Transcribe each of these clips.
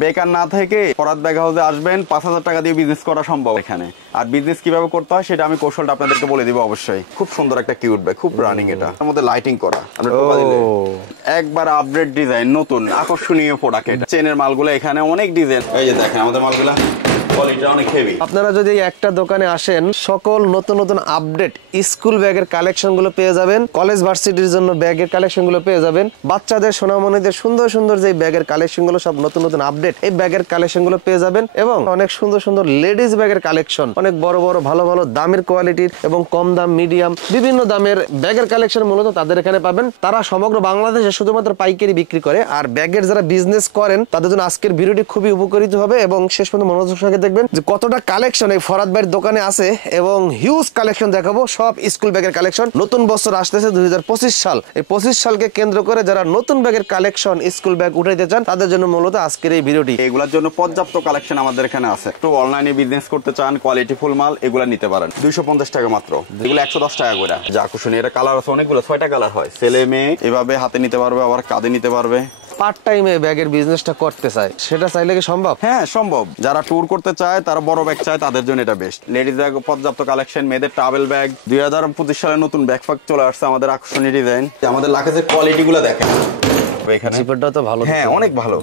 বেকার না থেকে ফরহাদ ব্যাগ হাউসে আসবেন, 5,000 টাকা দিয়ে বিজনেস করা সম্ভব এখানে। আর বিজনেস কিভাবে করতে হয় সেটা আমি কৌশলটা আপনাদেরকে বলে দিব অবশ্যই। খুব সুন্দর একটা কিউট ব্যাগ, খুব রানিং, এটা এর মধ্যে লাইটিং করা, একবার আপডেট ডিজাইন, নতুন আকর্ষণীয় প্রোডাক্ট। এটা চেনের মালগুলো এখানে অনেক ডিজাইন, এই যে দেখেন আমাদের মালগুলো আপনারা যদি একটা দোকানে আসেন, সকল নতুন নতুন আপডেট স্কুল ব্যাগের কালেকশন গুলো পেয়ে যাবেন, কলেজ ভার্সিটির জন্য ব্যাগের কালেকশন গুলো পেয়ে যাবেন, বাচ্চাদের সোনামণিদের সুন্দর সুন্দর যে ব্যাগের কালেকশন গুলো সব নতুন নতুন আপডেট এই ব্যাগের কালেকশন গুলো পেয়ে যাবেন। এবং অনেক সুন্দর সুন্দর লেডিস ব্যাগের কালেকশন, অনেক বড় বড় ভালো ভালো দামের কোয়ালিটির এবং কম দাম, মিডিয়াম, বিভিন্ন দামের ব্যাগের কালেকশন মূলত তাদের এখানে পাবেন। তারা সমগ্র বাংলাদেশে শুধুমাত্র পাইকারি বিক্রি করে। আর ব্যাগের যারা বিজনেস করেন তাদের জন্য আজকের ভিডিওটি খুবই উপকারিত হবে এবং শেষ পর্যন্ত মনোযোগ সহকারে দেখবেন যে কতটা কালেকশন এই ফরহাদ ভাইয়ের দোকানে আছে এবং হিউজ কালেকশন দেখাবো, সব স্কুল ব্যাগের কালেকশন। নতুন বছর আসতেছে 2025 সাল, এই 25 সালকে কেন্দ্র করে যারা নতুন ব্যাগের কালেকশন স্কুল ব্যাগ উঠাইতে চান তাদের জন্য মূলত আজকের এই ভিডিওটি। এগুলোর জন্য পর্যাপ্ত কালেকশন আমাদের এখানে আছে। একটু অনলাইনে বিজনেস করতে চান, কোয়ালিটি ফুল মাল, এগুলো নিতে পারেন 250 টাকা মাত্র। এগুলো 110 টাকা করে। যা আকর্ষণীয়, এটা কালার আছে অনেকগুলো, 6টা কালার হয়। ছেলে মেয়ে এভাবে হাতে নিতে পারবে, আবার কাঁধে নিতে পারবে। পার্ট টাইমে ব্যাগের বিজনেসটা করতে চায়, সেটা চাইলে কি সম্ভব? হ্যাঁ সম্ভব। যারা ট্যুর করতে চায়, তারা বড় ব্যাগ চায়, তাদের জন্য এটা বেস্ট। লেডিস ব্যাগ পর্যাপ্ত কালেকশন, মেয়েদের ট্রাভেল ব্যাগ। 2025 সালে নতুন ব্যাগ ফ্যাগ চলে আসছে, আমাদের আকর্ষণীয় ডিজাইন। আমাদের লাকেজের কোয়ালিটি গুলো দেখেন, জিপারটা তো ভালো, হ্যাঁ অনেক ভালো,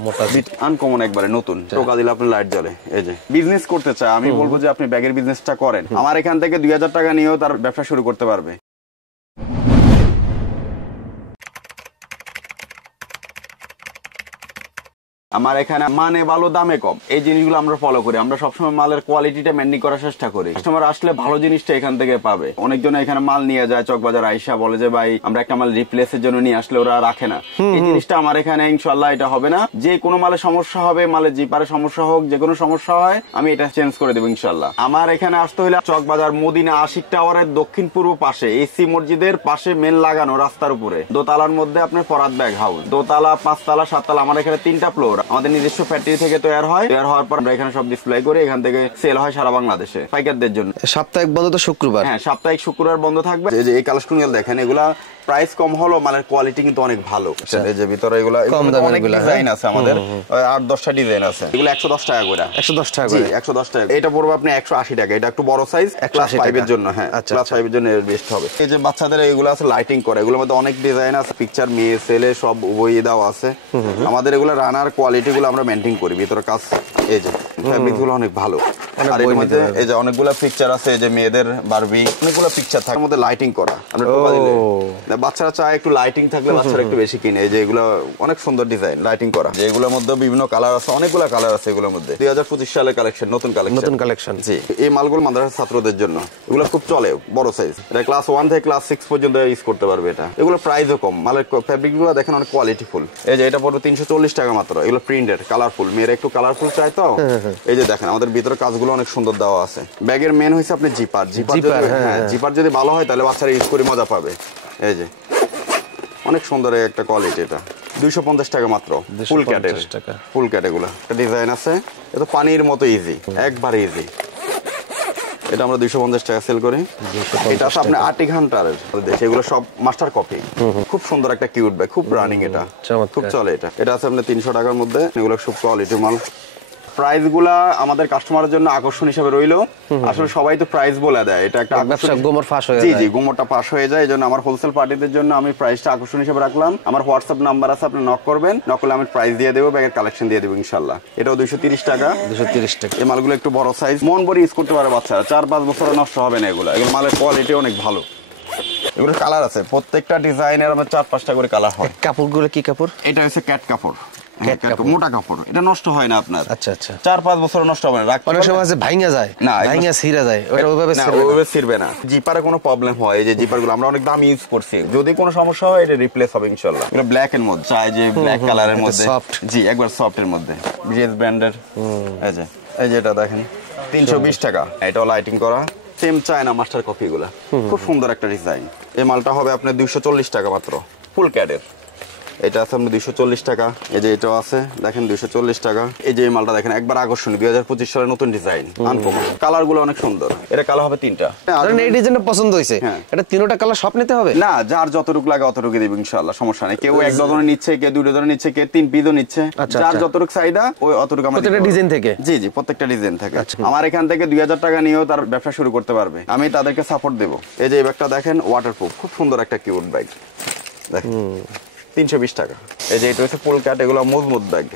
আনকমন, একবারে নতুন। টোকা দিলে আপনার লাইট জ্বলে। এই যে বিজনেস করতে চায়, আমি বলবো যে আপনি ব্যাগের বিজনেসটা করেন। আমার এখান থেকে 2000 টাকা নিয়েও তার ব্যবসা শুরু করতে পারবে। আমার এখানে মানে ভালো, দামে কম, এই জিনিসগুলো আমরা ফলো করি। আমরা সবসময় মালের কোয়ালিটিটা মেনটেন করার চেষ্টা করি। কাস্টমার আসলে ভালো জিনিসটা এখান থেকে পাবে। অনেকজন এখানে মাল নিয়ে যায় চকবাজার আইসা, বলে যে ভাই আমরা একটা মাল রিপ্লেসের জন্য নিয়ে আসলে ওরা রাখে না। এই জিনিসটা আমার এখানে ইনশাআল্লাহ এটা হবে না। যে কোনো মালে সমস্যা হবে, মালের জিপারে সমস্যা হোক, যে কোনো সমস্যা হয়, আমি এটা চেঞ্জ করে দেবো ইনশাআল্লাহ। আমার এখানে আসতে হলে চকবাজার মদিনা আশিক টাওয়ারের দক্ষিণ পূর্ব পাশে, এসি মসজিদের পাশে, মেন লাগানো রাস্তার উপরে, দোতলার মধ্যে আপনার ফরহাদ ব্যাগ হাউস। দোতলা, 5 তলা, 7 তলা, আমার এখানে 3টা ফ্লোর। আমাদের নিজস্ব ফ্যাক্টরি থেকে তৈরি হয়। তৈরি হওয়ার পর আমরা এখানে সব ডিসপ্লে করি। এখান থেকে সেল হয় সারা বাংলাদেশে পাইকারদের জন্য। সাপ্তাহিক বন্ধ তো শুক্রবার? হ্যাঁ, সাপ্তাহিক শুক্রবার বন্ধ থাকবে। এই যে এই কালেকশনগুলো দেখেন, এগুলা প্রাইস কম হলো, মালের কোয়ালিটি কিন্তু অনেক ভালো। এই যে ভিতরে এগুলা অনেক ডিজাইন আছে, আমাদের 8-10টা ডিজাইন আছে। এগুলো 110 টাকা করে। 110 টাকা করে? 110 টাকা। এটা পড়বে আপনি 180 টাকা। এটা একটু বড় সাইজ, ক্লাস 5 এর জন্য। হ্যাঁ, ক্লাস 5 এর জন্য বেস্ট হবে। এই যে বাচ্চাদের এগুলো আছে লাইটিং করে, এগুলোর মধ্যে অনেক ডিজাইন আছে, পিকচার মেয়ে ছেলে সব উভয়ই দেওয়া আছে। আমাদের এগুলো রানার কোয়ালিটি গুলো আমরা মেইনটেইন করি। ভিতরে কাজ, এই যে ফ্যাব্রিক গুলো অনেক ভালো। আর এর মধ্যে এই যে অনেকগুলো পিকচার আছে, এই যে মেয়েদের বারবি, অনেকগুলো পিকচার থাকে, মধ্যে লাইটিং করা। আমরা টোকা দিলে বাচ্চারা চায় একটু লাইটিং থাকলে বাচ্চারা একটু বেশি কিনে। এই যে এগুলো অনেক সুন্দর ডিজাইন, লাইটিং করা। যে এগুলোর মধ্যে বিভিন্ন কালার আছে, অনেকগুলো কালার আছে এগুলোর মধ্যে। 2025 সালের কালেকশন, নতুন কালেকশন। জি, এই মালগুলো মাদ্রাসা ছাত্রদের জন্য। এগুলো খুব চলে, বড় সাইজ। এটা ক্লাস 1 থেকে ক্লাস 6 পর্যন্ত ইউজ করতে পারবে। এটা এগুলো প্রাইসও কম, মালের ফ্যাব্রিক গুলো দেখেন অনেক কোয়ালিটি ফুল। এই যে এটা পড়বে 340 টাকা মাত্র। এগুলো প্রিন্টেড, কালারফুল। মেয়েরা একটু কালারফুল চাই তো। এই যে দেখেন আমাদের ভিতরে কাজগুলো অনেক সুন্দর দেওয়া আছে। ব্যাগের মেন হইছে আপনি জিপার। জিপার যদি ভালো হয় তাহলে বাচ্চারা ইউজ করে মজা পাবে। এই যে অনেক সুন্দর একটা কোয়ালিটি। এটা 250 টাকা মাত্র। ফুল ক্যাটের, ফুল ক্যাট। এগুলো একটা ডিজাইন আছে, এটা পানির মতো ইজি, একবার ইজি। এটা আমরা 250 টাকা সেল করি। এটা আছে আপনি আর্টিক হান্টারের, এগুলো সব মাস্টার কপি। খুব সুন্দর একটা কিউট ব্যাগ, খুব রানিং, এটা খুব চলে। এটা আছে আপনার 300 টাকার মধ্যে। এগুলো সব কোয়ালিটি মাল। প্রাইস গুলা আমাদের কাস্টমারের জন্য আকর্ষণ হিসেবে রইলো। আসলে সবাই তো প্রাইস বলে দেয়, এটা একটা গোমর ফাঁস হয়ে যায়। জি জি, গোমরটা পাস হয়ে যায়। এই জন্য আমার হোলসেল পার্টিদের জন্য আমি প্রাইসটা আকর্ষণ হিসেবে রাখলাম। আমার হোয়াটসঅ্যাপ নাম্বার আছে, আপনি নক করবেন, নক করলে আমি প্রাইস দিয়ে দেবো, ব্যাগের কালেকশন দিয়ে দেবো ইনশাল্লাহ। এটাও 230 টাকা। 230 টাকা। এই মালগুলো একটু বড় সাইজ, মন ভরে ইউজ করতে পারে বাচ্চারা, 4-5 বছরে নষ্ট হবে না এগুলো। এগুলো মালের কোয়ালিটি অনেক ভালো। এগুলো কালার আছে, প্রত্যেকটা ডিজাইনের আমার 4-5টা করে কালার হয়। কাপড়গুলো কি কাপড়? এটা হচ্ছে ক্যাট কাপড়, মোটা কাপড়। এটা নষ্ট হয় না আপনার। আচ্ছা আচ্ছা, 4-5 বছর নষ্ট হবে না। অনেক সময় আছে ভাঙা যায়, না ভাঙা ছিঁড়া যায়, ওটা ওইভাবে ছিঁড়বে না। জিপারে কোনো প্রবলেম হয়, এই যে জিপারগুলো আমরা অনেক দাম ইউজ করছি, যদি কোনো সমস্যা হয় এটা রিপ্লেস হবে ইনশাআল্লাহ। এটা ব্ল্যাক এর মধ্যে চাই, যে ব্ল্যাক কালারের মধ্যে, জি একবার সফট এর মধ্যে, বিএস ব্র্যান্ডের। এই যে এটা দেখেন 320 টাকা। এটাও লাইটিং করা, সেম চায়না মাস্টার কপি। গুলা খুব সুন্দর একটা ডিজাইন। এই মালটা হবে আপনার 240 টাকা মাত্র, ফুল ক্যাডের। এটা আছে আপনার 240 টাকা। এই যে এটাও আছে দেখেন 240 টাকা। এই যে এই মালটা দেখেন একবার আকর্ষণীয় 2025 সালের নতুন ডিজাইন, আনকমন। কালার গুলো অনেক সুন্দর। এটা কালার হবে 3টা। এই ডিজাইনটা পছন্দ হয়েছে, এটা 3টা কালার সব নিতে হবে না, যার যতটুকু লাগে অতটুকু দিব ইনশাআল্লাহ, সমস্যা নেই। কেউ 1 ডজনে নিচ্ছে, কেউ 2 ডজনে নিচ্ছে, কেউ 3 পিসও নিচ্ছে, যার যতটুকু চাহিদা ওই অতটুকু আমরা প্রত্যেকটা ডিজাইন থেকে। জি জি, প্রত্যেকটা ডিজাইন থেকে। আমার এখান থেকে 2000 টাকা নিয়েও তার ব্যবসা শুরু করতে পারবে, আমি তাদেরকে সাপোর্ট দেব। এই যে এই ব্যাগটা দেখেন ওয়াটারপ্রুফ, খুব সুন্দর একটা কিউট ব্যাগ দেখেন, 320 টাকা। এই যে এটা হচ্ছে ফুল ক্যাট, এগুলো মজবুত ব্যাগ,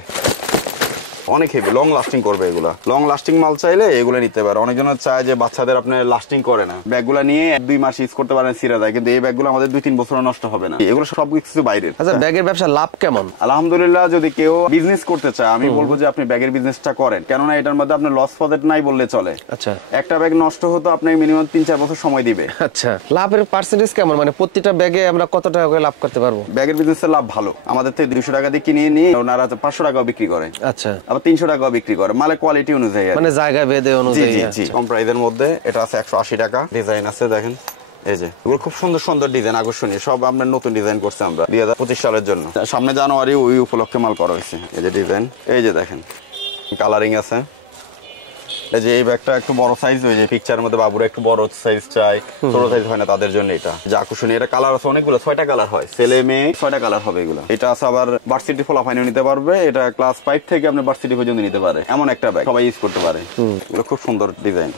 অনেক হেভি, লং লাস্টিং করবে। এগুলা লং লাস্টিং মাল চাইলে এগুলো নিতে পারে। অনেকজন চায় যে বাচ্চাদের আপনার লাস্টিং করে না, ব্যাগগুলো নিয়ে 2 মাস ইউজ করতে পারেন, ছিঁড়ে যায়, কিন্তু এই ব্যাগগুলো আমাদের 2-3 বছর নষ্ট হবে না। এগুলো সব কিছু বাইরের। আচ্ছা, ব্যাগের ব্যবসা লাভ কেমন? আলহামদুলিল্লাহ, যদি কেউ বিজনেস করতে চায় আমি বলবো যে আপনি ব্যাগের বিজনেসটা করেন, কেননা এটার মধ্যে আপনার লস প্রজেক্ট নাই বললে চলে। আচ্ছা, একটা ব্যাগ নষ্ট হতো আপনার মিনিমাম 3-4 বছর সময় দিবে। আচ্ছা, লাভের পার্সেন্টেজ কেমন, মানে প্রতিটা ব্যাগে আমরা কত টাকা করে লাভ করতে পারবো? ব্যাগের বিজনেসের লাভ ভালো, আমাদের থেকে 200 টাকা দিয়ে কিনে নিয়ে ওনারা 500 টাকাও বিক্রি করে, আচ্ছা, আবার 300 টাকাও বিক্রি করে, মালে কোয়ালিটি অনুযায়ী, মানে জায়গা ভেদে অনুযায়ী। কম প্রাইসের মধ্যে এটা আছে 180 টাকা। ডিজাইন আছে দেখেন, এই যে এগুলো খুব সুন্দর সুন্দর ডিজাইন, আকর্ষণীয়, সব আমরা নতুন ডিজাইন করছি আমরা 2025 সালের জন্য। সামনে জানুয়ারি ওই উপলক্ষে মাল করা হয়েছে। এই যে ডিজাইন, এই যে দেখেন কালারিং আছে। এই যে এই ব্যাগটা একটু বড় সাইজ, ওই যে পিকচারের মধ্যে বাবুরা একটু বড় সাইজ চাই, ছোট সাইজ হয় না, তাদের জন্য এটা যে আকর্ষণীয়। এটা কালার আছে অনেকগুলো, 6টা কালার হয়, ছেলে মেয়ে 6টা কালার হবে এগুলো। এটা আছে আবার ভার্সিটি ফলাফাইনও নিতে পারবে, এটা ক্লাস 5 থেকে আপনি ভার্সিটি পর্যন্ত নিতে পারে, এমন একটা ব্যাগ সবাই ইউজ করতে পারে। এগুলো খুব সুন্দর ডিজাইন।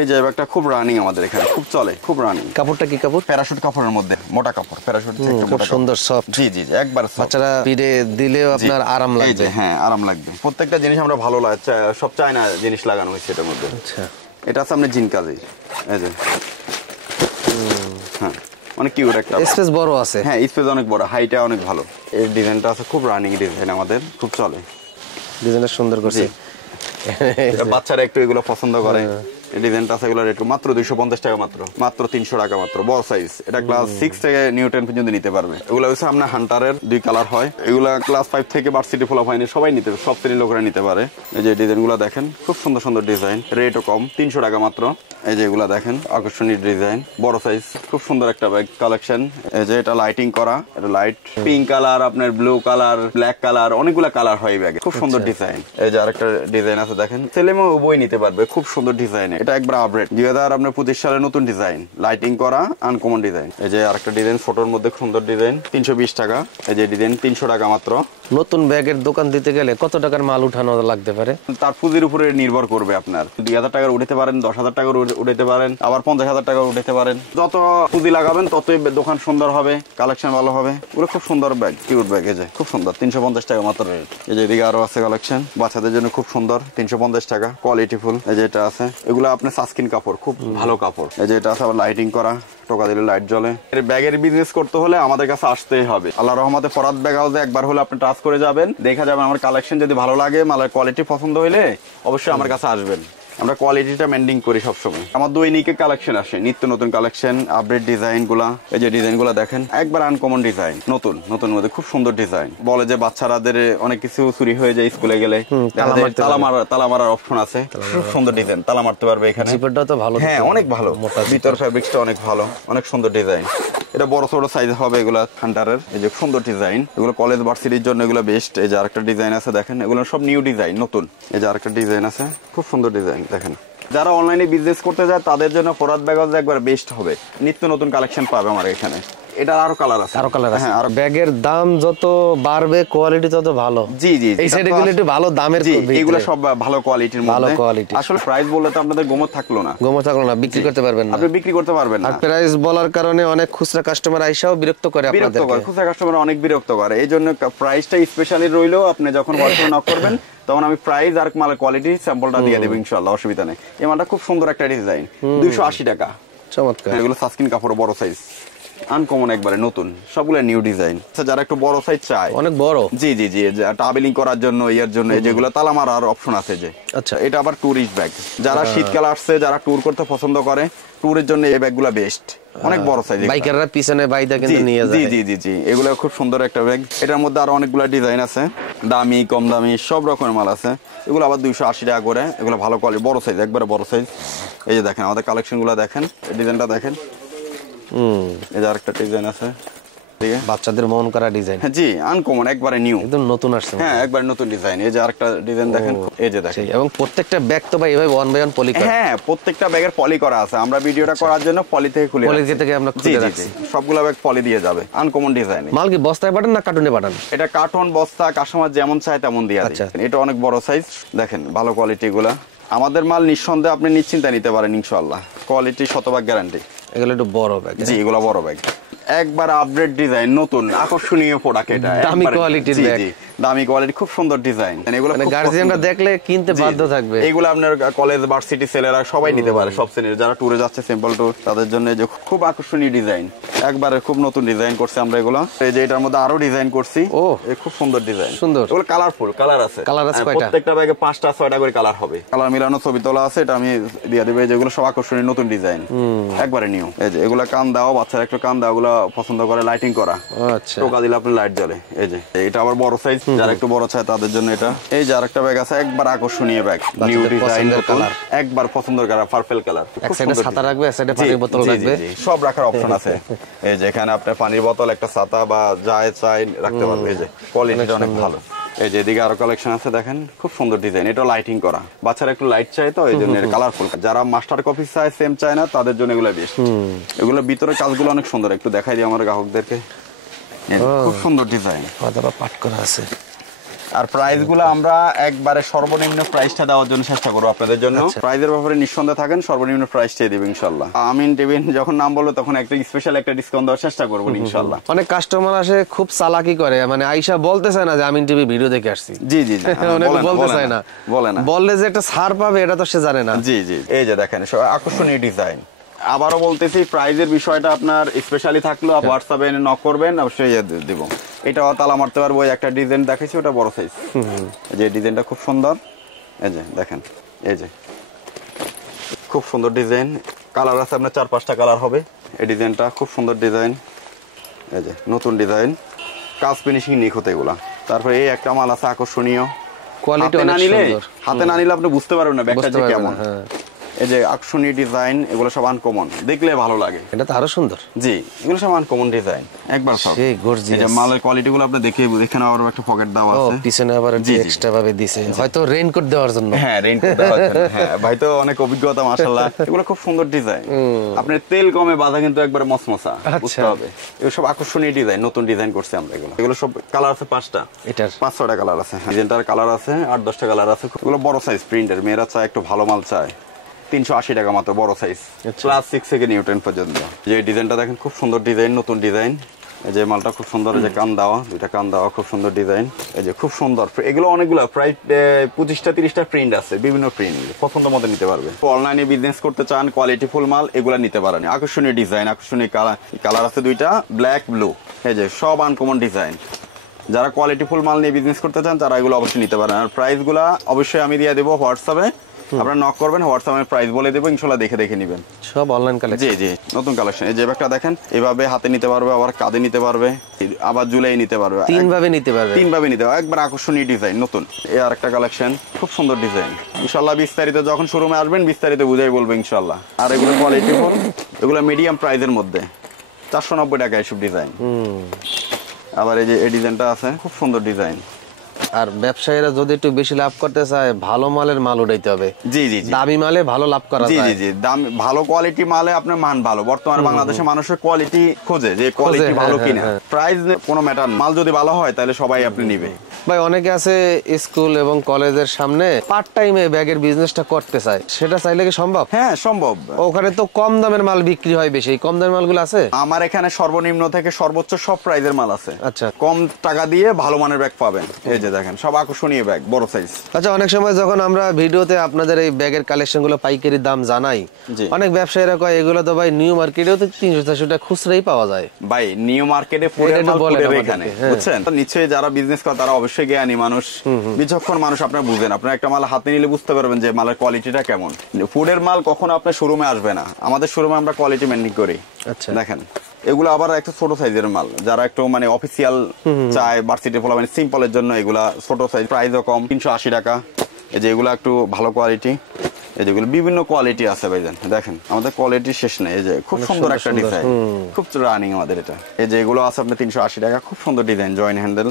এই যে ব্যাগটা খুব রানিং আমাদের এখানে, খুব চলে, খুব রানিং। কাপড়টা কি কাপড়? প্যারাশুট কাপড়ের মধ্যে, মোটা কাপড়, প্যারাশুট খুব সুন্দর সফট। জি জি, একবার বাচ্চারা পিঠে দিলেও আপনার আরাম লাগবে। হ্যাঁ, আরাম লাগবে। প্রত্যেকটা জিনিস আমরা ভালো লাগে, সব চায়না জিনিস লাগানো হয়েছে এটার মধ্যে। আচ্ছা, এটা আছে আপনার জিন কাজে, এই যে হ্যাঁ, অনেক কিউট একটা, স্পেস বড় আছে। হ্যাঁ, স্পেস অনেক বড়, হাইটটা অনেক ভালো। এই ডিজাইনটা আছে খুব রানিং ডিজাইন, আমাদের খুব চলে, ডিজাইনটা সুন্দর করছে। বাচ্চারা একটু এগুলো পছন্দ করে। ডিজাইনটা আছে, এগুলো রেট মাত্র 250 টাকা, মাত্র 300 টাকা মাত্র, বড় সাইজ। এটা ক্লাস 6 থেকে নিউ 10 পর্যন্ত নিতে পারবে। এগুলো হচ্ছে আপনার হান্টারের 2 কালার হয়, এগুলা ক্লাস 5 থেকে ভার্সিটি ফলাফাইনে সবাই নিতে, সব শ্রেণীর লোকেরা নিতে পারে। এই যে ডিজাইনগুলো দেখেন, খুব সুন্দর সুন্দর ডিজাইন, রেটও কম, 300 টাকা মাত্র। এই যে এগুলা দেখেন আকর্ষণীয় ডিজাইন, বড় সাইজ, খুব সুন্দর একটা ব্যাগ কালেকশন। এই যে এটা লাইটিং করা, এটা লাইট পিঙ্ক কালার, আপনার ব্লু কালার, ব্ল্যাক কালার, অনেকগুলা কালার হয় ব্যাগে, খুব সুন্দর ডিজাইন। এই যে আরেকটা ডিজাইন আছে দেখেন, ছেলে মেয়ে উভয় নিতে পারবে, খুব সুন্দর ডিজাইন। এটা একবার আপডেট 2025 সালের নতুন ডিজাইন, লাইটিং করা, আনকমন ডিজাইন। এই যে আরেকটা ডিজাইন ফটোর মধ্যে সুন্দর ডিজাইন, 320 টাকা। এই যে ডিজাইন 300 টাকা মাত্র। নতুন ব্যাগের দোকান দিতে গেলে কত টাকার মাল উঠানো লাগতে পারে? তার পুঁজির উপরে নির্ভর করবে, আপনার 2000 টাকার উঠাতে পারেন, 10,000 টাকার উঠাতে পারেন, আবার 50,000 টাকার উঠাতে পারেন। যত পুঁজি লাগাবেন ততই দোকান সুন্দর হবে, কালেকশন ভালো হবে। ওগুলো খুব সুন্দর ব্যাগ, কিউট ব্যাগ, এই যে খুব সুন্দর, 350 টাকা মাত্র রেট। এই যে এদিকে আরো আছে কালেকশন বাচ্চাদের জন্য, খুব সুন্দর, 350 টাকা, কোয়ালিটি ফুল। এই যে এটা আছে, এগুলো আপনার সাস্কিন কাপড়, খুব ভালো কাপড়। এই যে এটা আছে আবার লাইটিং করা, টোকা দিলে লাইট জ্বলে। এর ব্যাগের বিজনেস করতে হলে আমাদের কাছে আসতেই হবে। আল্লাহ রহমতে ফরাদ ব্যাগ হাউসে একবার হলে আপনি টাচ করে যাবেন, দেখা যাবেন আমার কালেকশন যদি ভালো লাগে, মালের কোয়ালিটি পছন্দ হইলে অবশ্যই আমার কাছে আসবেন। আমরা কোয়ালিটিটা মেনটেন করি সবসময়। আমার দৈনিকে কালেকশন আসে, নিত্য নতুন কালেকশন, আপডেট ডিজাইন গুলা। এই যে ডিজাইন গুলা দেখেন, একবার আনকমন ডিজাইন, নতুন নতুন মধ্যে খুব সুন্দর ডিজাইন। বলে যে বাচ্চারাদের অনেক কিছু চুরি হয়ে যায় স্কুলে গেলে, তালা মারার অপশন আছে, খুব সুন্দর ডিজাইন, তালা মারতে পারবে এখানে। জিপারটা তো ভালো, হ্যাঁ অনেক ভালো, ভিতর ফ্যাব্রিক্সটা অনেক ভালো, অনেক সুন্দর ডিজাইন। এটা বড় ছোট সাইজ হবে এগুলা হান্টারের। এই যে সুন্দর ডিজাইন, এগুলো কলেজ ভার্সিটির জন্য এগুলো বেস্ট। এই যে আরেকটা ডিজাইন আছে দেখেন, এগুলো সব নিউ ডিজাইন, নতুন। এই যে আরেকটা ডিজাইন আছে, খুব সুন্দর ডিজাইন দেখেন। যারা অনলাইনে বিজনেস করতে যায় তাদের জন্য ফরাদ ব্যাগ হাউস একবার বেস্ট হবে, নিত্য নতুন কালেকশন পাবে আমার এখানে। এটা আরো কালার আছে, আরো কালার আছে। হ্যাঁ, ব্যাগের দাম যত বাড়বে কোয়ালিটি তত ভালো। জি জি, এই সাইডে গুলো একটু ভালো দামের, এগুলো সব ভালো কোয়ালিটির মধ্যে। ভালো কোয়ালিটি। আসলে প্রাইস বললে তো আপনাদের গোমর থাকলো না, বিক্রি করতে পারবেন না, আপনি বিক্রি করতে পারবেন না। আর প্রাইস বলার কারণে অনেক খুচরা কাস্টমার আইসাও বিরক্ত করে, আপনাদেরকে খুচরা কাস্টমার অনেক বিরক্ত করে। এই জন্য প্রাইসটা স্পেশালি রইলো, আপনি যখন হোয়াটসঅ্যাপে নক করবেন তখন আমি প্রাইস আর মালের কোয়ালিটি স্যাম্পলটা দিয়ে দেব ইনশাআল্লাহ, অসুবিধা নেই। এই মালটা খুব সুন্দর একটা ডিজাইন, 280 টাকা, চমৎকার। এগুলো সাস্কিন কাপড়, বড় সাইজ, আনকমন একবারে নতুন, সবগুলো নিউ ডিজাইন। যারা একটু বড় সাইজ চায়, অনেক বড়, জি জি জি, ট্রাভেলিং করার জন্য, ইয়ার জন্য, যেগুলো তালা মারার অপশন আছে যে। আচ্ছা, এটা আবার ট্যুরিস্ট ব্যাগ, যারা শীতকালে আসছে, যারা ট্যুর করতে পছন্দ করে, ট্যুরের জন্য এই ব্যাগগুলো বেস্ট, অনেক বড় সাইজ। বাইকাররা পিছনে বাইদা কিন্তু নিয়ে যায়। জি জি জি জি, এগুলো খুব সুন্দর একটা ব্যাগ। এটার মধ্যে আরো অনেকগুলো ডিজাইন আছে, দামি কম দামি সব রকমের মাল আছে। এগুলো আবার 280 টাকা করে, এগুলো ভালো কোয়ালিটি, বড় সাইজ, একবারে বড় সাইজ। এই যে দেখেন আমাদের কালেকশন গুলো দেখেন, ডিজাইনটা দেখেন। এই যে আরেকটা ডিজাইন আছে, বাচ্চাদের মন করা ডিজাইন। জি, আনকমন, একবারে নিউ, একদম নতুন আসছে। হ্যাঁ, একবারে নতুন ডিজাইন। এই যে আরেকটা ডিজাইন দেখেন, এই যে দেখেন। এবং প্রত্যেকটা ব্যাগ তো ভাই এভাবে ওয়ান বাই ওয়ান পলি করা। হ্যাঁ, প্রত্যেকটা ব্যাগের পলি করা আছে। আমরা ভিডিওটা করার জন্য পলি থেকে খুলে পলি থেকে আমরা খুলে রাখছি। সবগুলো ব্যাগ পলি দিয়ে যাবে, আনকমন ডিজাইন। মাল কি বস্তায় পাঠান না কার্টুনে পাঠান? এটা কার্টন, বস্তা, কাস্টমার যেমন চায় তেমন দিয়ে দেয়। এটা অনেক বড় সাইজ, দেখেন ভালো কোয়ালিটি গুলা। আমাদের মাল নিঃসন্দেহে আপনি নিশ্চিন্তায় নিতে পারেন ইনশাআল্লাহ, কোয়ালিটি শতভাগ গ্যারান্টি। এগুলো একটু বড় ব্যাগ। জি, এগুলো বড় ব্যাগ, একবার আপডেট ডিজাইন, নতুন আকর্ষণীয় প্রোডাক্ট। এটা দামি কোয়ালিটির ব্যাগ, দামি কোয়ালিটি, খুব সুন্দর ডিজাইন। এগুলো গার্জিয়ানরা দেখলে কিনতে বাধ্য থাকবে। এগুলো আপনার কলেজ, ভার্সিটি ছেলেরা সবাই নিতে পারে, সব শ্রেণীর। যারা ট্যুরে যাচ্ছে, সিম্পল ট্যুর, তাদের জন্য যে খুব আকর্ষণীয় ডিজাইন, একবারে খুব নতুন ডিজাইন করছি আমরা এগুলো। এই যে এটার মধ্যে আরো ডিজাইন করছি। ও, এই খুব সুন্দর ডিজাইন, সুন্দর। এগুলো কালারফুল, কালার আছে। কালার আছে কয়টা? প্রত্যেকটা ব্যাগে 5টা 6টা করে কালার হবে। কালার মিলানো ছবি তোলা আছে, এটা আমি দিয়ে দেব। এই যেগুলো সব আকর্ষণীয় নতুন ডিজাইন, একবারে নিউ। এই যে এগুলো কান দাও, বাচ্চারা একটু কান দাও, এগুলো পছন্দ করে, লাইটিং করা। আচ্ছা, টোকা দিলে আপনি লাইট জ্বলে। এই যে এটা আবার বড় সাইজ, যারা একটু বড় চায় তাদের জন্য এটা। এই যে আরেকটা ব্যাগ আছে, একবার আকর্ষণীয় ব্যাগ, নিউ ডিজাইন, কালার, একবার পছন্দ করা, পার্পল কালার। এক সাইডে ছাতা রাখবে, এক সাইডে পানির বোতল রাখবে, সব রাখার অপশন আছে। এই যে এখানে আপনি পানির বোতল, একটা ছাতা বা যায় চাই রাখতে পারবে। এই যে কোয়ালিটিটা অনেক ভালো। এই যে এদিকে আরো কালেকশন আছে, দেখেন খুব সুন্দর ডিজাইন। এটা লাইটিং করা, বাচ্চারা একটু লাইট চায় তো এই জন্য এটা কালারফুল। যারা মাস্টার কপি চায়, সেম চায় না, তাদের জন্য এগুলো বেস্ট। এগুলো ভিতরে কাজগুলো অনেক সুন্দর, একটু দেখাই দিই আমার গ্রাহকদেরকে। খুব সুন্দর ডিজাইন, পাট করা আছে। আর প্রাইস গুলো আমরা একবারে সর্বনিম্ন প্রাইসটা দেওয়ার জন্য চেষ্টা করবো আপনাদের জন্য। প্রাইসের ব্যাপারে নিঃসন্দেহে থাকেন, সর্বনিম্ন প্রাইসটাই দেব ইনশাআল্লাহ। আমিন টিভিন যখন নাম বলবো তখন একটা স্পেশাল একটা ডিসকাউন্ট দেওয়ার চেষ্টা করবো ইনশাআল্লাহ। অনেক কাস্টমার আসে খুব চালাকি করে, মানে আইসা বলতে চায় না যে আমিন টিভি ভিডিও দেখে আসছি। জি জি, অনেক বলতে চায় না, বলে না, বললে যে একটা ছাড় পাবে এটা তো সে জানে না। জি জি, এই যে দেখেন আকর্ষণীয় ডিজাইন। আবারও বলতেছি, প্রাইজের বিষয়টা আপনার স্পেশালি থাকলো, হোয়াটসঅ্যাপে নক করবেন, অবশ্যই দেব। এটাও তালা মারতে পারবো। একটা ডিজাইন দেখাইছি, ওটা বড় সাইজ। যে ডিজাইনটা খুব সুন্দর, এই যে দেখেন, এই যে খুব সুন্দর ডিজাইন। কালার আছে আপনার 4-5টা কালার হবে। এই ডিজাইনটা খুব সুন্দর ডিজাইন, এই যে নতুন ডিজাইন, কাজ ফিনিশিং নিখুঁত এগুলা। তারপরে এই একটা মাল আছে আকর্ষণীয়, কোয়ালিটি অনেক সুন্দর, হাতে না নিলে আপনি বুঝতে পারবেন না ব্যাগটা যে কেমন। এই যে আকর্ষণীয় ডিজাইন, এগুলো সব আনকমন, দেখলে ভালো লাগে। এটা তো আরো সুন্দর। জি, এগুলো সব আনকমন ডিজাইন, একবার সব সেই গর্জিয়াস। এই যে মালের কোয়ালিটি গুলো আপনি দেখে দেখেন। আবার একটা পকেট দেওয়া আছে, পিছনে আবার এক্সট্রা ভাবে দিয়েছে, হয়তো রেইনকোট দেওয়ার জন্য। হ্যাঁ, রেইনকোট দেওয়ার জন্য। হ্যাঁ, ভাই তো অনেক অভিজ্ঞতা মাশাআল্লাহ। এগুলো খুব সুন্দর ডিজাইন। আপনার তেল কমে বাঁধা, কিন্তু একবার মসমসা, বুঝতে হবে। এগুলো সব আকর্ষণীয় ডিজাইন, নতুন ডিজাইন করছে আমরা। এগুলো সব কালার আছে 5টা, এটার 5-6টা কালার আছে। ডিজাইনটার কালার আছে 8-10টা কালার আছে। এগুলো বড় সাইজ প্রিন্টের, মেয়েরা চায় একটু ভালো মাল চায়, 380 টাকা মাত্র, বড় সাইজ, ক্লাস 6 থেকে নিউটন পর্যন্ত। যে ডিজাইনটা দেখেন, খুব সুন্দর ডিজাইন, নতুন ডিজাইন। এই যে মালটা খুব সুন্দর, এই যে কান দেওয়া, দুইটা কান দেওয়া, খুব সুন্দর ডিজাইন। এই যে খুব সুন্দর। এগুলো অনেকগুলো, প্রায় 25টা-30টা প্রিন্ট আছে, বিভিন্ন প্রিন্ট, পছন্দ মতো নিতে পারবে। অনলাইনে বিজনেস করতে চান, কোয়ালিটি ফুল মাল, এগুলো নিতে পারেন। আকর্ষণীয় ডিজাইন, আকর্ষণীয় কালার আছে 2টা, ব্ল্যাক ব্লু। এই যে সব আনকমন ডিজাইন। যারা কোয়ালিটি ফুল মাল নিয়ে বিজনেস করতে চান, তারা এগুলো অবশ্যই নিতে পারেন। আর প্রাইস গুলা অবশ্যই আমি দিয়ে দেবো হোয়াটসঅ্যাপে, আপনারা নক করবেন, হোয়াটসঅ্যাপে প্রাইস বলে দেবো, ইনশাআল্লাহ দেখে দেখে নেবেন। সব অনলাইন কালেকশন। জি জি, নতুন কালেকশন। এই যে ব্যাগটা দেখেন, এভাবে হাতে নিতে পারবে, আবার কাঁধে নিতে পারবে, আবার ঝুলাই নিতে পারবে, 3 ভাবে নিতে পারবে। 3 ভাবে নিতে পারবে, একবার আকর্ষণীয় ডিজাইন, নতুন। এই আরেকটা কালেকশন, খুব সুন্দর ডিজাইন। ইনশাআল্লাহ বিস্তারিত যখন শোরুমে আসবেন, বিস্তারিত বুঝাই বলবো ইনশাআল্লাহ। আর এগুলো কোয়ালিটি ফুল, এগুলো মিডিয়াম প্রাইসের মধ্যে, 490 টাকা এসব ডিজাইন। আবার এই যে এই ডিজাইনটা আছে, খুব সুন্দর ডিজাইন। আর ব্যবসায়ীরা যদি একটু বেশি লাভ করতে চায়, ভালো মালের মাল উঠাইতে হবে। জি জি, দামি মালে ভালো লাভ করা যায়। জি জি, দাম ভালো কোয়ালিটি মালে আপনার মান ভালো। বর্তমানে বাংলাদেশে মানুষের কোয়ালিটি খোঁজে, যে কোয়ালিটি ভালো কিনা। প্রাইস কোনো ম্যাটার, মাল যদি ভালো হয় তাহলে সবাই আপনি নিবে। ভাই অনেকে আছে স্কুল এবং কলেজের সামনে পার্ট টাইমে ব্যাগের বিজনেসটা করতে চায়, সেটা চাইলে কি সম্ভব? হ্যাঁ, সম্ভব। ওখানে তো কম দামের মাল বিক্রি হয় বেশি, কম দামের মালগুলো আছে? আমার এখানে সর্বনিম্ন থেকে সর্বোচ্চ সব প্রাইজের মাল আছে। আচ্ছা, কম টাকা দিয়ে ভালো মানের ব্যাগ পাবেন। এই যে দেখেন, সব আকর্ষণীয় ব্যাগ, বড় সাইজ। আচ্ছা, অনেক সময় যখন আমরা ভিডিওতে আপনাদের এই ব্যাগের কালেকশন গুলো পাইকারি দাম জানাই, অনেক ব্যবসায়ীরা কয় এগুলো তো ভাই নিউ মার্কেটেও তো 300-400 টাকা খুচরাই পাওয়া যায়। ভাই নিউ মার্কেটে ফুডের মাল ফুডের এখানে, বুঝছেন তো? নিশ্চয়ই যারা বিজনেস করে তারা অবশ্যই জ্ঞানী মানুষ, বিচক্ষণ মানুষ। আপনারা বুঝেন, আপনারা একটা মাল হাতে নিলে বুঝতে পারবেন যে মালের কোয়ালিটিটা কেমন। ফুডের মাল কখনো আপনার শোরুমে আসবে না, আমাদের শোরুমে আমরা কোয়ালিটি মেনটেন করি। আচ্ছা, দেখেন এগুলো আবার একটা ছোট সাইজের মাল, যারা একটু মানে অফিসিয়াল চায়, ভার্সিটি ফলো মানে সিম্পলের জন্য এগুলা ছোট সাইজ, প্রাইসও কম, 380 টাকা। এই যে এগুলা একটু ভালো কোয়ালিটি, এই যেগুলো বিভিন্ন কোয়ালিটি আছে ভাইজান, দেখেন আমাদের কোয়ালিটি শেষ নেই। এই যে খুব সুন্দর একটা ডিজাইন, খুব রানিং আমাদের এটা। এই যে এগুলো আছে আপনার 380 টাকা, খুব সুন্দর ডিজাইন, জয়েন্ট হ্যান্ডেল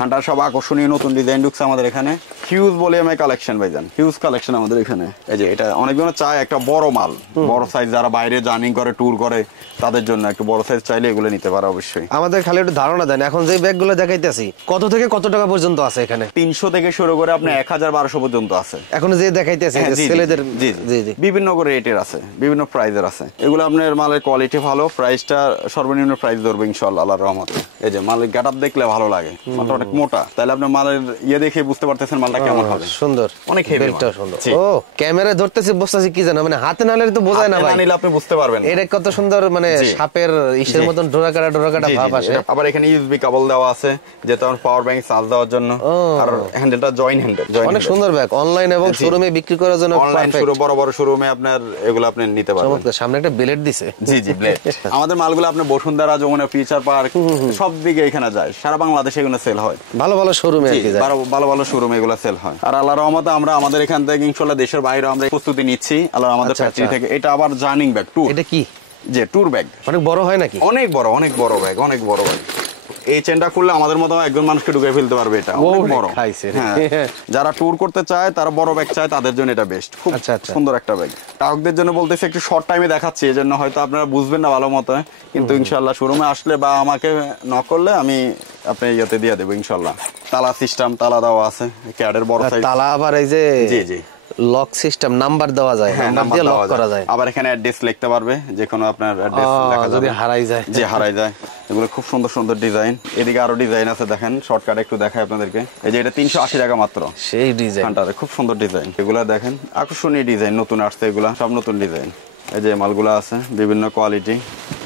হান্টার, সব আকর্ষণীয় নতুন ডিজাইন ঢুকছে আমাদের এখানে। হিউজ ভলিউমে কালেকশন ভাইজান, হিউজ কালেকশন আমাদের এখানে। এই যে এটা অনেকজন চায় একটা বড় মাল, বড় সাইজ, যারা বাইরে জার্নি করে, ট্যুর করে, তাদের জন্য একটু বড় সাইজ চাইলে এগুলো নিতে পারে অবশ্যই। আমাদের খালি একটু ধারণা দেন, এখন যে ব্যাগগুলো দেখাইতেছি কত থেকে কত টাকা পর্যন্ত আছে এখানে? 300 থেকে শুরু করে আপনি 1000-1200 পর্যন্ত আছে এখন যে দেখাইতেছি ছেলেদের। জি জি, বিভিন্ন করে রেটের আছে, বিভিন্ন প্রাইজের আছে। এগুলো আপনার মালের কোয়ালিটি ভালো, প্রাইসটা সর্বনিম্ন প্রাইস ধরবে ইনশাআল্লাহ আল্লাহর রহমতে। এই যে মালের গেটআপ দেখলে ভালো লাগে, মালটা অনেক মোটা, তাহলে আপনি মালের দেখে বুঝতে পারতেছেন মালটা কেমন হবে। সুন্দর, অনেক হেভি, বেলটাও সুন্দর। ও ক্যামেরায় ধরতেছি, বুঝতেছি কি জানো, মানে হাতে নালে তো বোঝায় না ভাই, না নিলে আপনি বুঝতে পারবেন। এটা কত সুন্দর, মানে সাপের ইসের মতন ডোরাকাটা ভাব আসে। আবার এখানে ইউএসবি কেবল দেওয়া আছে, যেটা আমার পাওয়ার ব্যাংক চার্জ দেওয়ার জন্য। আর হ্যান্ডেলটা জয়েন্ট হ্যান্ডেল, অনেক সুন্দর ব্যাগ, অনলাইন এবং শোরুমে বিক্রি করার জন্য অনলাইন শুরু, বড় বড় শোরুমে আপনার এগুলো আপনি নিতে পারবেন। সামনে একটা ব্লেড দিছে। জি জি, ব্লেড। আমাদের মালগুলো আপনি বসুন্ধরা, যমুনা ফিউচার পার্ক, সব দিকে এখানে যায়, সারা বাংলাদেশে এগুলো সেল হয়, ভালো ভালো শোরুমে আর কি যায়, ভালো ভালো শোরুমে এগুলো সেল হয়। আর আল্লাহর রহমতে আমরা আমাদের এখান থেকে ইনশাআল্লাহ দেশের বাইরে আমরা প্রস্তুতি নিচ্ছি আল্লাহ আমাদের ফ্যাক্টরি থেকে। এটা আবার জার্নিং ব্যাগ, ট্যুর। এটা কি? যে ট্যুর ব্যাগ অনেক বড় হয় নাকি? অনেক বড়, অনেক বড় ব্যাগ, অনেক বড় ব্যাগ। এই চেনটা খুললে আমাদের মতো একজন মানুষকে ঢুকে ফেলতে পারবে, এটা অনেক বড়। যারা ট্যুর করতে চায়, তারা বড় ব্যাগ চায়, তাদের জন্য এটা বেস্ট, খুব সুন্দর একটা ব্যাগ। গ্রাহকদের জন্য বলতেছি একটু শর্ট টাইমে দেখাচ্ছি, এই জন্য হয়তো আপনারা বুঝবেন না ভালো মতো, কিন্তু ইনশাআল্লাহ শোরুমে আসলে বা আমাকে নক করলে আমি আপনি ইয়েতে দিয়ে দেবো ইনশাআল্লাহ। তালা সিস্টেম, তালা দেওয়া আছে, ক্যাডের বড় সাইজ তালা, আবার এই যে জি জি লক সিস্টেম, নাম্বার দেওয়া যায়, নাম্বার দিয়ে লক করা যায়। আবার এখানে অ্যাড্রেস লিখতে পারবে, যে কোনো আপনার অ্যাড্রেস লেখা যাবে যদি হারাই যায়। যে হারাই যায়। এগুলো খুব সুন্দর সুন্দর ডিজাইন, এদিকে আরো ডিজাইন আছে, দেখেন শর্টকাট একটু দেখাই আপনাদেরকে। এই যে এটা 380 টাকা মাত্র, সেই ডিজাইন, খুব সুন্দর ডিজাইন। এগুলা দেখেন আকর্ষণীয় ডিজাইন, নতুন আসছে এগুলা, সব নতুন ডিজাইন। এই যে মালগুলো আছে বিভিন্ন কোয়ালিটি।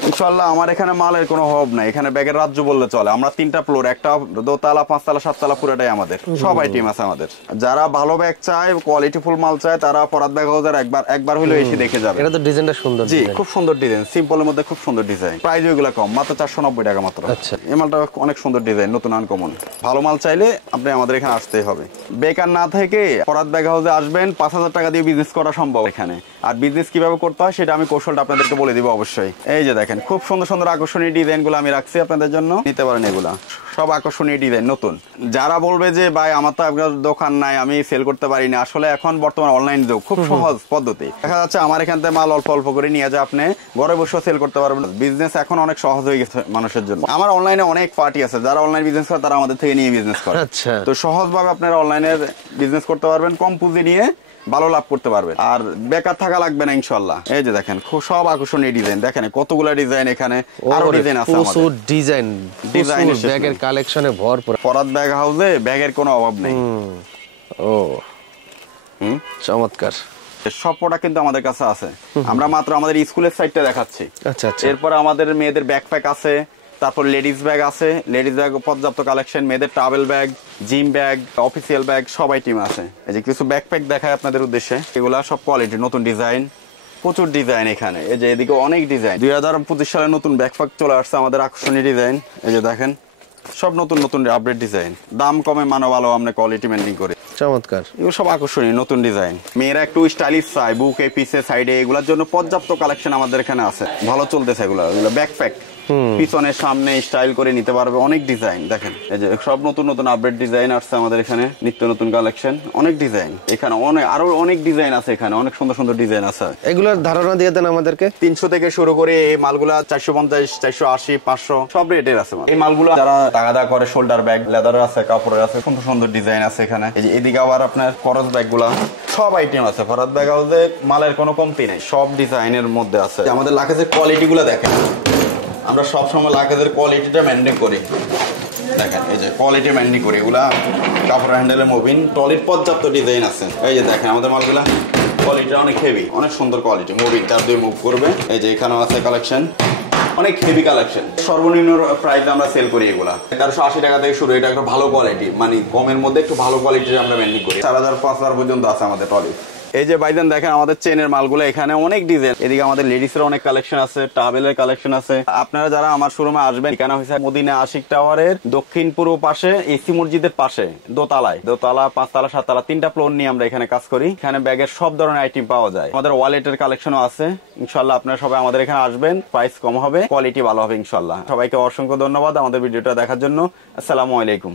ইনশাআল্লাহ আমার এখানে মালের কোনো অভাব নাই, এখানে ব্যাগের রাজ্য বললে চলে। আমরা 3টা ফ্লোর, একটা দোতলা, 5তলা, 7তলা, পুরোটাই আমাদের, সব আইটেম আছে আমাদের। যারা ভালো ব্যাগ চায়, কোয়ালিটি ফুল মাল চায়, তারা ফরাদ ব্যাগ হাউসের একবার হইলো এসে দেখে যাবে। এটা তো ডিজাইনটা সুন্দর। জি, খুব সুন্দর ডিজাইন, সিম্পলের মধ্যে খুব সুন্দর ডিজাইন। প্রাইস ওইগুলো কম, মাত্র 490 টাকা মাত্র। আচ্ছা, এই মালটা অনেক সুন্দর ডিজাইন, নতুন আনকমন। ভালো মাল চাইলে আপনি আমাদের এখানে আসতেই হবে। বেকার না থেকে ফরাদ ব্যাগ হাউসে আসবেন, 5000 টাকা দিয়ে বিজনেস করা সম্ভব এখানে। আর বিজনেস কিভাবে করতে হয় সেটা আমি কৌশলটা আপনাদেরকে বলে দিব অবশ্যই। এই যে দেখেন খুব সুন্দর সুন্দর আকর্ষণীয় ডিজাইন গুলো আমি রাখছি আপনাদের জন্য, নিতে পারেন। এগুলা সব আকর্ষণীয় ডিজাইন নতুন। যারা বলবে যে ভাই আমার তো আপনার দোকান নাই, আমি সেল করতে পারি না, আসলে এখন বর্তমান অনলাইন যুগ, খুব সহজ পদ্ধতি। দেখা যাচ্ছে আমার এখান থেকে মাল অল্প অল্প করে নিয়ে যায়, আপনি ঘরে বসে সেল করতে পারবেন। বিজনেস এখন অনেক সহজ হয়ে গেছে মানুষের জন্য। আমার অনলাইনে অনেক পার্টি আছে, যারা অনলাইন বিজনেস করে, তারা আমাদের থেকে নিয়ে বিজনেস করে। তো সহজভাবে আপনারা অনলাইনের বিজনেস করতে পারবেন, কম পুঁজি নিয়ে ভালো লাভ করতে পারবেন, আর বেকার থাকা লাগবে না ইনশাআল্লাহ। এই যে দেখেন খুব সব আকর্ষণীয় ডিজাইন, দেখেন কতগুলো ডিজাইন, এখানে আরো ডিজাইন আছে আমাদের। প্রচুর ডিজাইন, ব্যাগের কালেকশনে ভরপুর। ফরাদ ব্যাগ হাউসে ব্যাগের কোনো অভাব নেই। ও চমৎকার, সব প্রোডাক্ট কিন্তু আমাদের কাছে আছে। আমরা মাত্র আমাদের স্কুলের সাইডটা দেখাচ্ছি। আচ্ছা আচ্ছা। এরপর আমাদের মেয়েদের ব্যাকপ্যাক আছে, তারপর লেডিস ব্যাগ আছে, লেডিস ব্যাগ পর্যাপ্ত কালেকশন, মেয়েদের travel bag, gym bag, official bag, সব আইটেম আছে। এই যে কিছু ব্যাকপ্যাক দেখায় আপনাদের উদ্দেশ্যে, এগুলা সব কোয়ালিটি, নতুন ডিজাইন, প্রচুর ডিজাইন এখানে। এই যে এদিকে অনেক ডিজাইন, 2025 সালে নতুন ব্যাকপ্যাক চলে আসছে আমাদের, আকর্ষণীয় ডিজাইন। এই যে দেখেন সব নতুন নতুন আপডেট ডিজাইন, দাম কমে মানো ভালো, আমরা কোয়ালিটি মেনটেন করি। চমৎকার, এগুলো সব আকর্ষণীয় নতুন ডিজাইন। মেয়েরা একটু স্টাইলিশ চায়, বুকে পিছে সাইডে, এগুলোর জন্য পর্যাপ্ত কালেকশন আমাদের এখানে আছে, ভালো চলতেছে এগুলো। ব্যাকপ্যাক পিছনে সামনে স্টাইল করে নিতে পারবে, অনেক ডিজাইন দেখেন। এই যে সব নতুন নতুন আপডেট ডিজাইন আসছে আমাদের এখানে, নিত্য নতুন কালেকশন, অনেক ডিজাইন এখানে, আরো অনেক ডিজাইন আছে এখানে, অনেক সুন্দর সুন্দর ডিজাইন আছে। এগুলোর ধারণা দিয়ে দেন আমাদেরকে। 300 থেকে শুরু করে এই মালগুলা 450, 480, 500 সব রেটের আছে। এই মালগুলো যারা দাগা করে, শোল্ডার ব্যাগ, লেদারের আছে, কাপড়ের আছে, সুন্দর সুন্দর ডিজাইন আছে এখানে। এই যে এদিকে আবার আপনার করজ ব্যাগ গুলা, সব আইটেম আছে। ফরাদ ব্যাগ হাউসে মালের কোনো কমতি নেই, সব ডিজাইনের মধ্যে আছে। আমাদের লাকেজের কোয়ালিটি গুলো দেখেন, আমরা সবসময় লাকেজের কোয়ালিটিটা মেনটেন করি। দেখেন এই যে কোয়ালিটি মেনটেন করি, এগুলা কাপড় হ্যান্ডেলের মুভিং, ট্রলির পর্যাপ্ত ডিজাইন আছে। এই যে দেখেন আমাদের মালগুলা কোয়ালিটি অনেক হেভি, অনেক সুন্দর কোয়ালিটি, মুভিং 4 দিয়ে মুভ করবে। এই যে এখানেও আছে কালেকশন, অনেক হেভি কালেকশন। সর্বনিম্ন প্রাইসে আমরা সেল করি এগুলা 1380 টাকা থেকে শুরু। এটা একটা ভালো কোয়ালিটি, মানে কমের মধ্যে একটু ভালো কোয়ালিটির আমরা মেনটেন করি। 4000, 5000 পর্যন্ত আছে আমাদের ট্রলি। এই যে ভাইজান দেখেন আমাদের চেনের মালগুলো এখানে অনেক ডিজাইন, এদিকে আমাদের লেডিস এর অনেক কালেকশন আছে, টাওয়েলের কালেকশন আছে। আপনারা যারা আমার শোরুমে আসবেন, ঠিকানা হয়েছে মদিনা আশিক টাওয়ারের দক্ষিণ পূর্ব পাশে এসি মসজিদের পাশে দোতলা 5 তলা 7 তলা 3টা ফ্লোর নিয়ে আমরা এখানে কাজ করি। এখানে ব্যাগের সব ধরনের আইটেম পাওয়া যায়, আমাদের ওয়ালেটের কালেকশনও আছে। ইনশাআল্লাহ আপনারা সবাই আমাদের এখানে আসবেন, প্রাইস কম হবে, কোয়ালিটি ভালো হবে ইনশাআল্লাহ। সবাইকে অসংখ্য ধন্যবাদ আমাদের ভিডিওটা দেখার জন্য। আসসালামু আলাইকুম।